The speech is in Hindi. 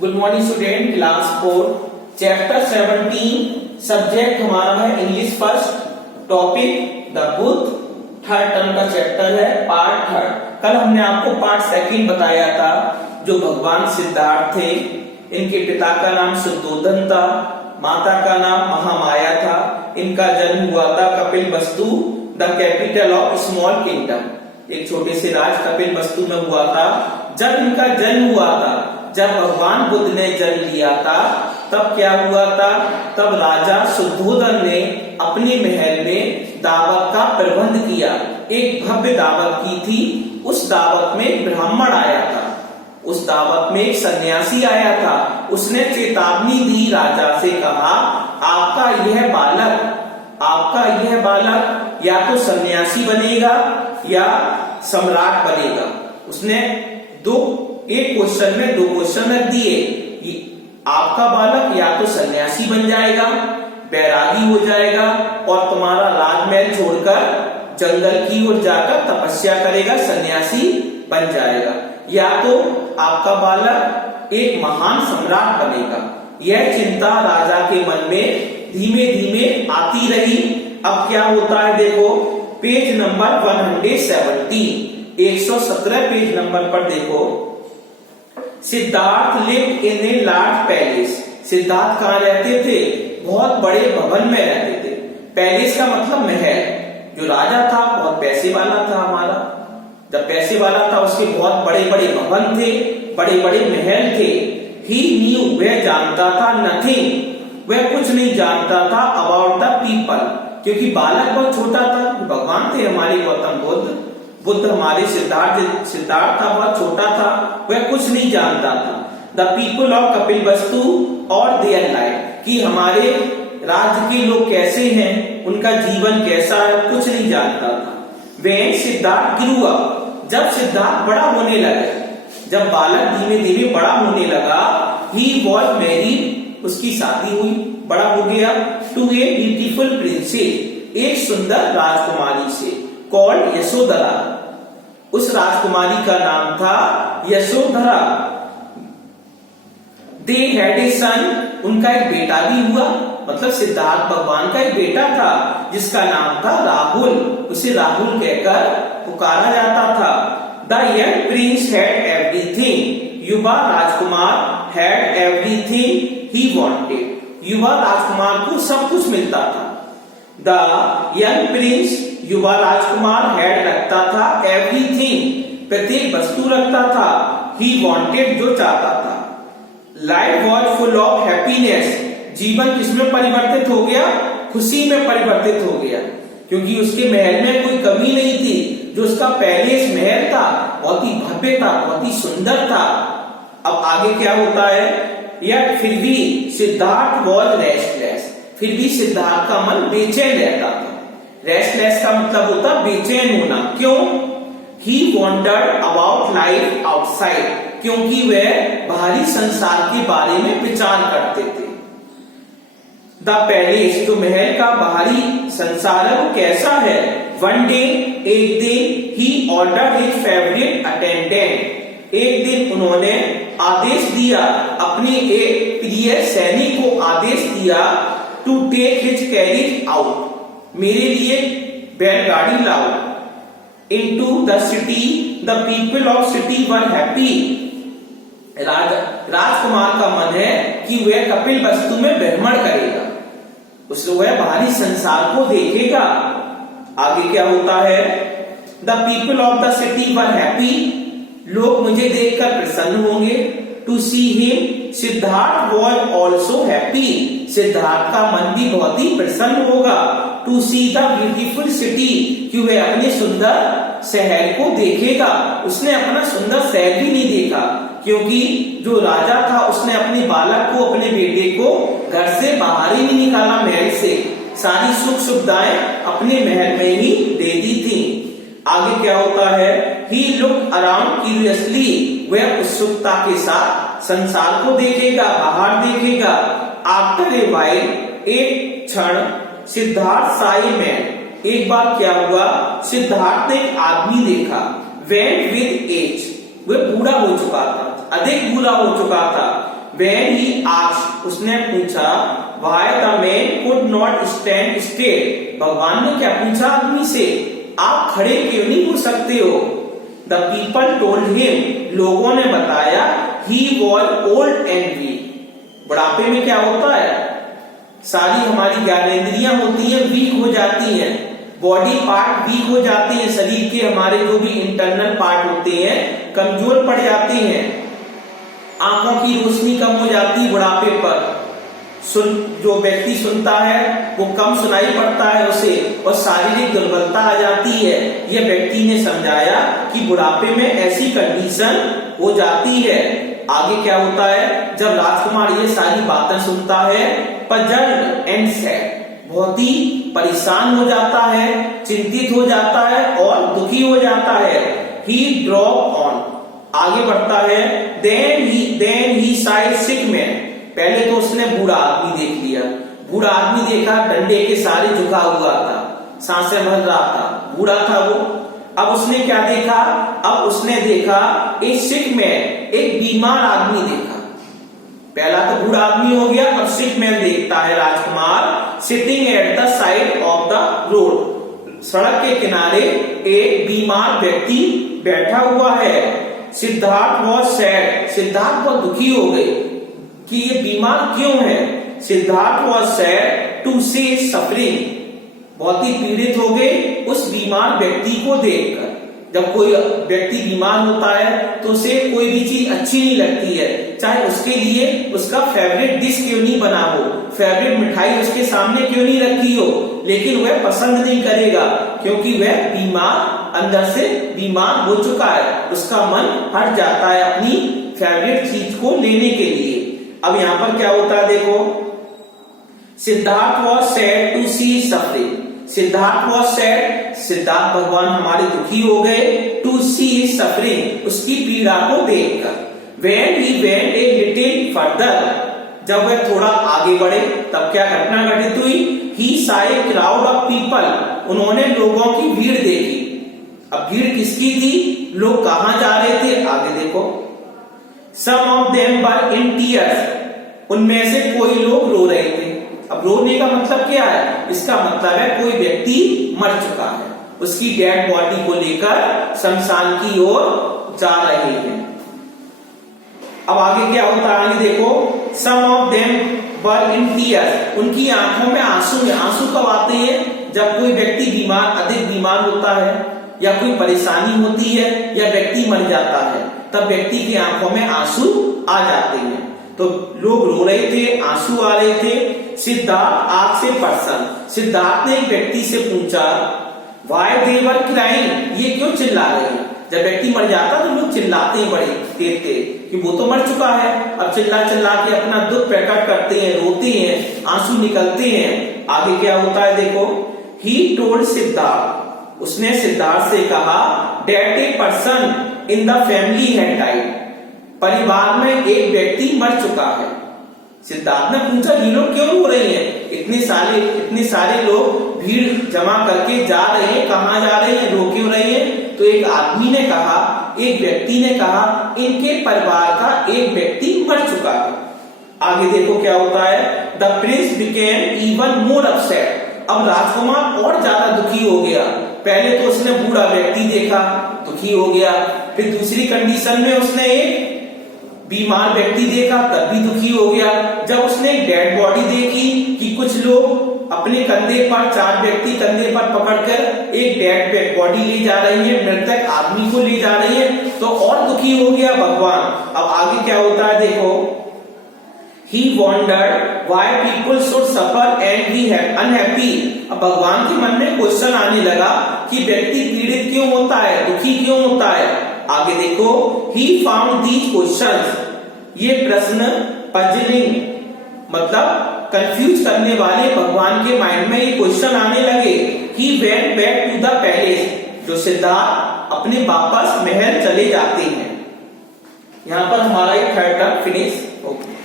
Good morning student, class 4 chapter 17 subject हमारा है English first, topic the Buddha, third term का चैप्टर है, पार्ट थर्ड। कल हमने आपको पार्ट सेकंड बताया था, जो भगवान सिद्धार्थ थे। इनके पिता का नाम शुद्धोधन था, माता का नाम महामाया था। इनका जन्म हुआ था Kapilavastu, the capital of small kingdom. एक छोटे से राज कपिलवस्तु में हुआ था। जब इनका जन्म हुआ था, जब भगवान बुद्ध ने जन्म लिया था, तब क्या हुआ था? तब राजा शुद्धोधन ने अपने महल में दावत का प्रबंध किया। एक भव्य दावत की थी। उस दावत में ब्राह्मण आया था, उस दावत में एक सन्यासी आया था। उसने चेतावनी दी, राजा से कहा, आपका यह बालक या तो सन्यासी बनेगा या सम्राट बनेगा। उसने एक क्वेश्चन में 2 क्वेश्चन रख दिए। आपका बालक या तो सन्यासी बन जाएगा, बैरागी हो जाएगा और तुम्हारा राजमहल छोड़कर जंगल की ओर जाकर तपस्या करेगा, सन्यासी बन जाएगा, या तो आपका बालक एक महान सम्राट बनेगा। यह चिंता राजा के मन में धीमे धीमे आती रही। अब क्या होता है देखो, पेज नंबर 117 पेज नंबर पर देखो। Siddharth lived in a large palace. Siddharth कहाँ रहते थे? बहुत बड़े भवन में रहते थे। पैलेस का मतलब महल। जो राजा था बहुत पैसे वाला था हमारा। जब पैसे वाला था, उसके बहुत बड़े बड़े भवन थे, बड़े बड़े महल थे। ही न्यू, वह जानता था, नथिंग, वह कुछ नहीं जानता था, अबाउट द पीपल, क्योंकि बालक बहुत छोटा था। भगवान थे हमारे गौतम बुद्ध हमारे सिद्धार्थ था, बहुत छोटा था, वह कुछ नहीं जानता था। द पीपल ऑफ कपिलवस्तु और देयर लाइफ, कि हमारे राज्य के लोग कैसे हैं, उनका जीवन कैसा है, कुछ नहीं जानता था। When सिद्धार्थ ग्रू अप, जब सिद्धार्थ बड़ा होने लगा, जब बालक धीमे धीमे बड़ा होने लगा, ही वॉज मैरिड, उसकी शादी हुई, बड़ा हो गया, टू ए ब्यूटीफुल प्रिंसेस, एक सुंदर राजकुमारी से, कॉल्ड यशोधरा। उस राजकुमारी का नाम था यशोधरा। दे हैड ए सन, उनका एक बेटा भी हुआ। मतलब सिद्धार्थ भगवान का एक बेटा था जिसका नाम था राहुल। उसे राहुल कहकर पुकारा जाता था। The young Prince had everything, युवा राजकुमार हैड एवरीथिंग ही वांटेड, युवा राजकुमार को सब कुछ मिलता था। द यंग प्रिंस, युवा राजकुमार, हैड रखता था एवरीथिंग, प्रत्येक वस्तु रखता था, ही वांटेड, जो चाहता था। Life was full of happiness, जीवन किसमें परिवर्तित हो गया? खुशी में परिवर्तित हो गया, क्योंकि उसके महल में कोई कमी नहीं थी। जो उसका पैलेस महल था बहुत ही भव्य था, बहुत ही सुंदर था। अब आगे क्या होता है? यह फिर भी सिद्धार्थ वॉज रेस्टलेस, फिर भी सिद्धार्थ का मन बेचैन रहता था। रेस्टलेस का मतलब होता बेचैन होना। क्यों? ही वॉन्डर्ड अबाउट लाइफ आउटसाइड, क्योंकि वह बाहरी संसार के बारे में विचार करते थे। द पैलेस, जो महल का बाहरी संसार है वो कैसा है? वन डे, एक दिन, he ordered his favourite attendant, एक दिन उन्होंने आदेश दिया, अपने एक प्रिय सैनिक को आदेश दिया, to take his carriage out, मेरे लिए बैलगाड़ी लाओ। Into the city, the people of city were happy, राजकुमार का मन है कि वह कपिलवस्तु में भ्रमण करेगा, उससे वह बाहरी संसार को देखेगा। आगे क्या होता है? The people of the city were happy, लोग मुझे देखकर प्रसन्न होंगे। To see him, Siddhartha was also happy, Siddhartha का मन भी बहुत ही प्रसन्न होगा। To see the beautiful city, कि वह अपने सुंदर शहर को देखेगा। उसने अपना सुंदर शहर भी नहीं देखा, क्योंकि जो राजा था उसने अपने बालक को, अपने बेटे को घर से बाहर ही नहीं निकाला, महल से सारी सुख सुविधाएं अपने महल में ही दे दी थी। आगे क्या होता है? ही लुक्ड अराउंड क्यूरियसली, वह उत्सुकता के साथ संसार को देखेगा, बाहर देखेगा। आफ्टर ए वाइल, एक क्षण, सिद्धार्थ साई में, एक बार क्या हुआ? सिद्धार्थ ने एक आदमी देखा। वेंट विद एज, वह बूढ़ा हो चुका था, अधिक बूढ़ा हो चुका था। When he asked, उसने पूछा, why the man could not stand straight, भगवान ने क्या पूछा आदमी से, आप खड़े क्यों नहीं हो सकते हो? The people told him, लोगों ने बताया, he was old and weak. बुढ़ापे में क्या होता है, सारी हमारी ज्ञानेंद्रियां होती हैं वीक हो जाती हैं, बॉडी पार्ट वीक हो जाते हैं, शरीर के हमारे जो भी इंटरनल पार्ट होते हैं कमजोर पड़ जाते हैं, आंखों की रोशनी कम हो जाती है बुढ़ापे पर, जो व्यक्ति सुनता है वो कम सुनाई पड़ता है उसे, और शारीरिक दुर्बलता आ जाती है। यह व्यक्ति ने समझाया कि बुढ़ापे में ऐसी कंडीशन हो जाती है। आगे क्या होता है, जब राजकुमार ये सारी बातें सुनता है, पजल्ड एंड सैड, बहुत ही परेशान हो जाता है, चिंतित हो जाता है और दुखी हो जाता है। ही ड्रॉप ऑन, आगे बढ़ता है, then he side sick man, पहले तो उसने बूढ़ा आदमी देख लिया, बूढ़ा आदमी देखा, डंडे के सारे झुका हुआ था, सांसें भर रहा था, बूढ़ा था वो। अब उसने क्या देखा, अब उसने देखा एक सिक मैन, एक बीमार आदमी देखा। पहला तो बूढ़ा आदमी हो गया, अब सिक मैन देखता है राजकुमार, sitting at the side of the road, सड़क के किनारे एक बीमार व्यक्ति बैठा हुआ है। सिद्धार्थ वॉज सैड, सिद्धार्थ बहुत दुखी हो गए कि ये बीमार क्यों है। Siddhartha was sad to see suffering, बहुत ही पीड़ित हो गए उस बीमार व्यक्ति को देखकर। जब कोई व्यक्ति बीमार होता है तो उसे कोई भी चीज अच्छी नहीं लगती है, चाहे उसके लिए उसका फेवरेट डिश क्यों नहीं बना हो, फेवरेट मिठाई उसके सामने क्यों नहीं रखी हो, लेकिन वह पसंद नहीं करेगा क्योंकि वह बीमार, अंदर से बीमार हो चुका है, उसका मन हट जाता है अपनी फेवरेट चीज को लेने के लिए। अब यहाँ पर क्या होता है देखो, Siddhartha was sad to see suffering, Siddhartha was sad, Siddhartha भगवान हमारे दुखी हो गए, टू सी सफरिंग, उसकी पीड़ा को देखकर। When he went a little further, जब वह थोड़ा आगे बढ़े तब क्या घटना घटित हुई, he saw a crowd of people, उन्होंने लोगों की भीड़ देखी। अब भीड़ किसकी थी, लोग कहां जा रहे थे, आगे देखो। Some of them were in tears, उनमें से कोई लोग रो रहे थे। अब रोने का मतलब क्या है, इसका मतलब है कोई व्यक्ति मर चुका है, उसकी डेड बॉडी को लेकर शमशान की ओर जा रहे हैं। अब आगे क्या होता है, आगे देखो, some of them were in tears, उनकी आंखों में आंसू है। आंसू कब आते हैं, जब कोई व्यक्ति बीमार, अधिक बीमार होता है या कोई परेशानी होती है या व्यक्ति मर जाता है, तब व्यक्ति की आंखों में आंसू आ जाते हैं। तो लोग रो रहे थे, आंसू आ रहे थे। सिद्धार्थ आग से प्रसन्न, सिद्धार्थ ने एक व्यक्ति से पूछा, व्हाई दे वर क्राइंग, ये क्यों चिल्ला रहे हैं। जब व्यक्ति मर जाता तो लोग चिल्लाते हैं बड़े तेज तेज कि वो तो मर चुका है, अब चिल्ला चिल्ला के अपना दुख प्रकट करते हैं, रोते हैं, आंसू निकलते हैं। आगे क्या होता है देखो, ही टोल्ड सिद्धार्थ, उसने सिद्धार्थ से कहा, that a person in the family had died, परिवार में एक व्यक्ति मर चुका है। सिद्धार्थ ने पूछा, ये लोग क्यों रो रहे हैं, इतने सारे लोग भीड़ जमा करके जा रहे हैं, कहां जा रहे हैं, रो क्यों रहे हैं। तो एक आदमी ने कहा, एक व्यक्ति ने कहा, इनके परिवार का एक व्यक्ति मर चुका है। आगे देखो क्या होता है, the Prince became even more upset, अब राजकुमार और ज्यादा दुखी हो गया। पहले तो उसने बूढ़ा व्यक्ति देखा, दुखी हो गया, फिर दूसरी कंडीशन में उसने एक बीमार व्यक्ति देखा, तब भी दुखी हो गया। जब उसने एक डेड बॉडी देखी कि कुछ लोग अपने कंधे पर, चार व्यक्ति कंधे पर पकड़कर एक डेड बॉडी ले जा रही है, मृतक आदमी को ले जा रही है, तो और दुखी हो गया भगवान। अब आगे क्या होता है देखो, He wondered why people should suffer and be unhappy, अब भगवान के मन में क्वेश्चन आने लगा कि व्यक्ति पीड़ित क्यों होता है, दुखी क्यों होता है। आगे देखो, he found these questions, ये प्रश्न puzzling, मतलब कंफ्यूज करने वाले भगवान के माइंड में ये क्वेश्चन आने लगे। He went back to the palace, जो सिद्धार्थ अपने वापस महल चले जाते हैं। यहाँ पर हमारा ये थर्ड टर्म फिनिश हो गया।